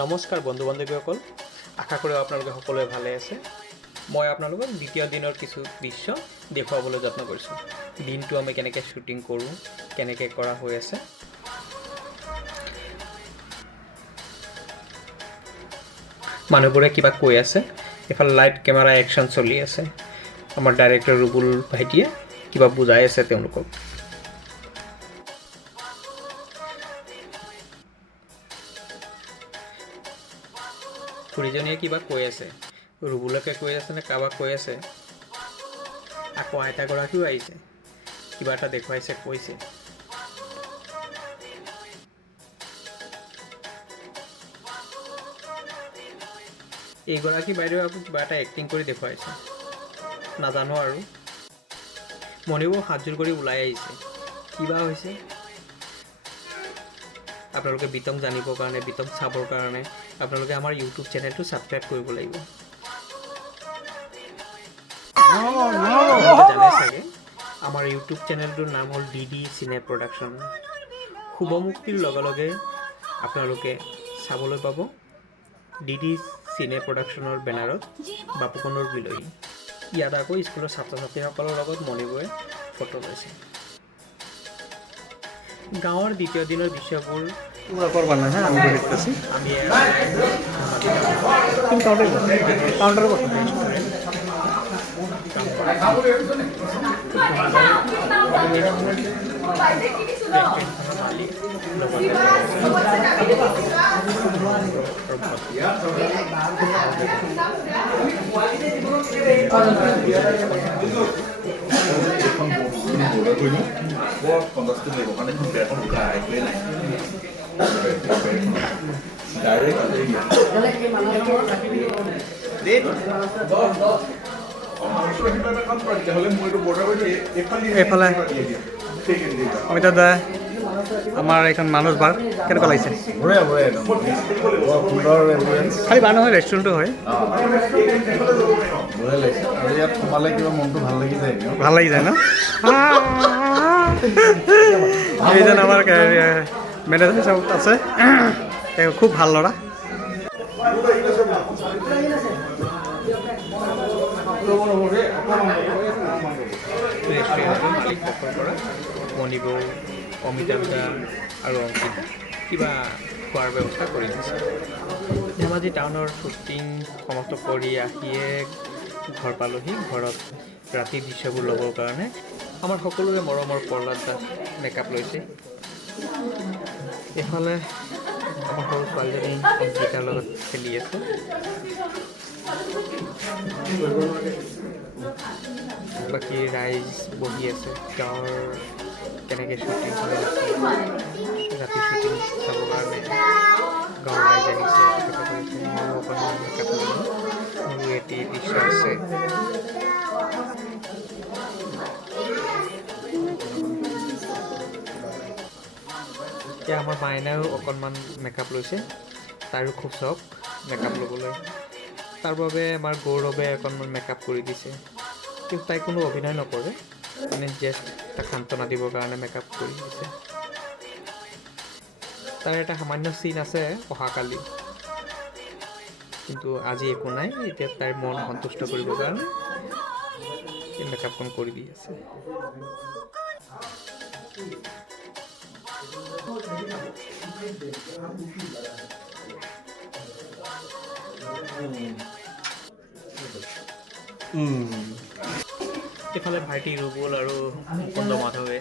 নমস্কাৰ বন্ধু বান্ধৱীসকল, আশা কৰোঁ আপোনালোকে সকলোৱে ভালে আছে। মই আপোনালোকক দ্বিতীয় দিনৰ কিছু দৃশ্য দেখুৱাবলৈ যত্ন কৰিছোঁ। দিনটো আমি কেনেকৈ শ্বুটিং কৰোঁ, কেনেকৈ কৰা হৈ আছে। মানুহবোৰে কিবা কৈ আছে, এফালে লাইট কেমেৰা একশ্যন চলি আছে। আমাৰ ডাইৰেক্টৰ ৰুবুল ভাইটিয়ে কিবা বুজাই আছে তেওঁলোকক। খুৰীজনীয়ে কিবা কৈ আছে, ৰুবুলকে কৈ আছে নে কাৰোবাক কৈ আছে। আকৌ আইতাগৰাকীও আহিছে, কিবা এটা দেখুৱাইছে, কৈছে। এইগৰাকী বাইদেৱে আকৌ কিবা এটা এক্টিং কৰি দেখুৱাইছে, নাজানো আৰু। মণিবৌ হাতযোৰ কৰি ওলাই আহিছে, কিবা হৈছে। আপোনালোকে বিতং জানিবৰ কাৰণে, বিতং চাবৰ কাৰণে আপোনালোকে আমাৰ ইউটিউব চেনেলটো ছাবস্ক্ৰাইব কৰিব লাগিব। জানে চাগে আমাৰ ইউটিউব চেনেলটোৰ নাম হ'ল DD চিনে প্ৰডাকশ্যন। শুভ মুক্তিৰ লগে লগে আপোনালোকে চাবলৈ পাব DD চিনে প্ৰডাকশ্যনৰ বেনাৰত বাপুকনৰ বিলই। ইয়াত আকৌ স্কুলৰ ছাত্ৰ ছাত্ৰীসকলৰ লগত মণিবৌয়ে ফটো লৈছে। গাঁৱৰ দ্বিতীয় দিনৰ দৃশ্যবোৰ এইফালে অমিতাভ দা আমাৰ এইখন মানুহ বাৰ কেনেকুৱা লাগিছে? খালি বাৰ নহয়, ৰেষ্টুৰেণ্টো হয়। ভাল লাগি যায় ন? এইজন আমাৰ মেনেজাৰ চব আছে, তেওঁ খুব ভাল ল'ৰা। ৰেষ্টুৰেণ্টৰ মালিকসকলৰ পৰা মণিবৌ, অমিতাভ দা আৰু অংকিতা কিবা খোৱাৰ ব্যৱস্থা কৰি দিছে। ধেমাজি টাউনৰ শ্বুটিং সমাপ্ত কৰি আহিয়ে ঘৰ পালোহি। ঘৰত ৰাতিৰ দৃশ্যবোৰ ল'বৰ কাৰণে আমাৰ সকলোৰে মৰমৰ প্ৰহ্লাদ দা মেকআপ লৈছে। এইফালে আমাৰ সৰু ছোৱালীজনী অংকিতাৰ লগত খেলি আছে। বাকী ৰাইজ বহি আছে। গাঁৱৰ কেনেকৈ শ্বুটিং হৈ আছে, ৰাতি শ্বুটিং চাবৰ কাৰণে গাঁৱৰ ৰাইজ আহিছে, অপেক্ষা কৰিছে। ময়ো অকণমান মেকআপ ল'লোঁ, মোৰো এটি দৃশ্য আছে। এতিয়া আমাৰ মাইনাও অকণমান মেকআপ লৈছে, তাইৰো খুব চখ মেকআপ ল'বলৈ। তাৰ বাবে আমাৰ গৌৰৱে অকণমান মেকআপ কৰি দিছে, কিন্তু তাই কোনো অভিনয় নকৰে, মানে জাষ্ট তাক সান্তনা দিবৰ কাৰণে মেকআপ কৰি দিছে। তাৰ এটা সামান্য চিন আছে অহাকালি, কিন্তু আজি একো নাই। এতিয়া তাইৰ মন সন্তুষ্ট কৰিবৰ কাৰণে এই মেকআপখন কৰি দি আছে। এইফালে ভাইটি ৰুবুল আৰু মুকুন্দ মাধৱে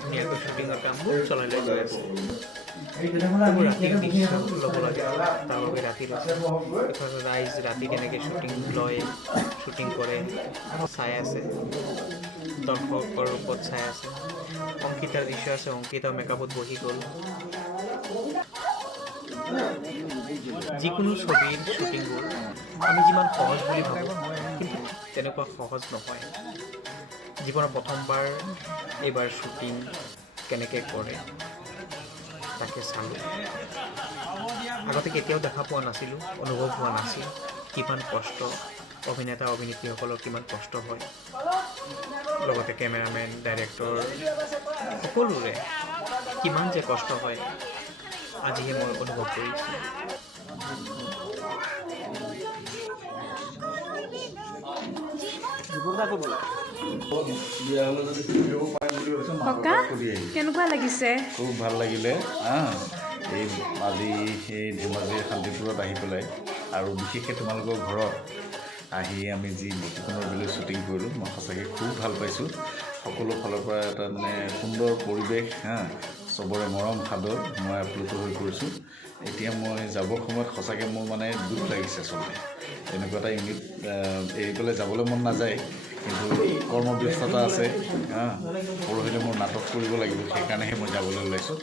ধুনীয়াকৈ শ্বুটিঙৰ কামবোৰ চলাই লৈ গৈ আছে। ৰাতিৰ দৃশ্য ল'ব লাগে, তাৰ বাবে ৰাতি লৈছে। এইফালে ৰাইজ ৰাতি কেনেকৈ শ্বুটিং লয়, শ্বুটিং কৰে চাই আছে, দৰ্শকৰ ৰূপত চাই আছে। অংকিতাৰ দৃশ্য আছে, অংকিতা মেকআপত বহি গ'ল। যিকোনো ছবিৰ শ্বুটিংবোৰ আমি যিমান সহজ বুলি ভাবোঁ, কিন্তু তেনেকুৱা সহজ নহয়। জীৱনৰ প্ৰথমবাৰ এইবাৰ শ্বুটিং কেনেকৈ কৰে তাকে চালোঁ। আগতে কেতিয়াও দেখা পোৱা নাছিলোঁ, অনুভৱ হোৱা নাছিল কিমান কষ্ট, অভিনেতা অভিনেত্ৰীসকলৰ কিমান কষ্ট হয়। লগতে কেমেৰামেন, ডাইৰেক্টৰ সকলোৰে কিমান যে কষ্ট হয় আজিহে মই অনুভৱ কৰিছোঁ। ককা কেনেকুৱা লাগিছে? খুব ভাল লাগিলে এই আজি এই ধেমাজিৰ শান্তিপুৰত আহি পেলাই আৰু বিশেষকৈ তোমালোকৰ ঘৰত আহি আমি যি বাপুকোনৰ বিলৈ শ্বুটিং কৰিলোঁ মই সঁচাকৈ খুব ভাল পাইছোঁ। সকলো ফালৰ পৰা এটা মানে সুন্দৰ পৰিৱেশ চবৰে মৰম সাদৰ মই আপ্লুত হৈ পৰিছোঁ। এতিয়া মই যাবৰ সময়ত সঁচাকৈ মোৰ মানে দুখ লাগিছে আচলতে। এনেকুৱা এটা ইউনিট এৰি পেলাই যাবলৈ মন নাযায়, কিন্তু কৰ্মব্যস্ততা আছে পৰহিলৈ মোৰ নাটক কৰিব লাগিব, সেইকাৰণেহে মই যাবলৈ ওলাইছোঁ।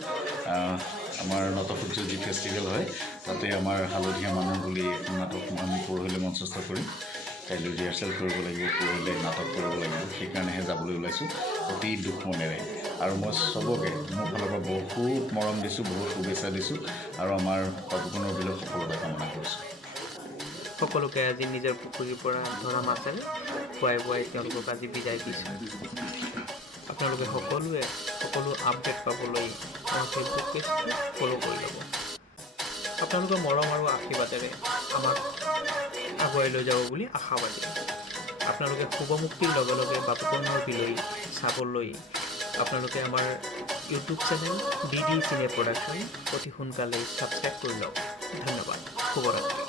আমাৰ নটসূৰ্য যি ফেষ্টিভেল হয় তাতে আমাৰ হালধীয়া মানুহ বুলি এখন নাটক আমি পৰহিলৈ মঞ্চস্থ কৰিম। কাইলৈ ৰিহাৰ্চেল কৰিব লাগিব, পৰহিলৈ নাটক কৰিব লাগিব, সেইকাৰণেহে যাবলৈ ওলাইছোঁ অতি দুখ মনেৰে। আৰু মই চবকে মোৰ ফালৰ পৰা বহুত মৰম দিছোঁ, বহুত শুভেচ্ছা দিছোঁ আৰু আমাৰ বাপুকোনৰ বিলৈ সফলতা কামনা কৰিছোঁ। সকলোকে আজি নিজৰ পুখুৰীৰ পৰা ধৰা মাছেৰে খুৱাই বুৱাই তেওঁলোকক আজি বিদায় দিছোঁ। আপোনালোকে সকলোৱে সকলো আপডেট পাবলৈ আমাৰ ফেচবুক পেজটো ফ'ল' কৰি ল'ব। আপোনালোকৰ মৰম আৰু আশীৰ্বাদেৰে আমাক আগুৱাই লৈ যাব বুলি আশাবাদী। আপোনালোকে শুভমুক্তিৰ লগে লগে বাপুকোনৰ বিলৈ চাবলৈ আপোনালোকে আমাৰ ইউটিউব চেনেল ডি চিনে প্ৰডাকশ্যন অতি সোনকালে ছাবস্ক্ৰাইব কৰি লওক। ধন্যবাদ। শুভৰাত্ৰি।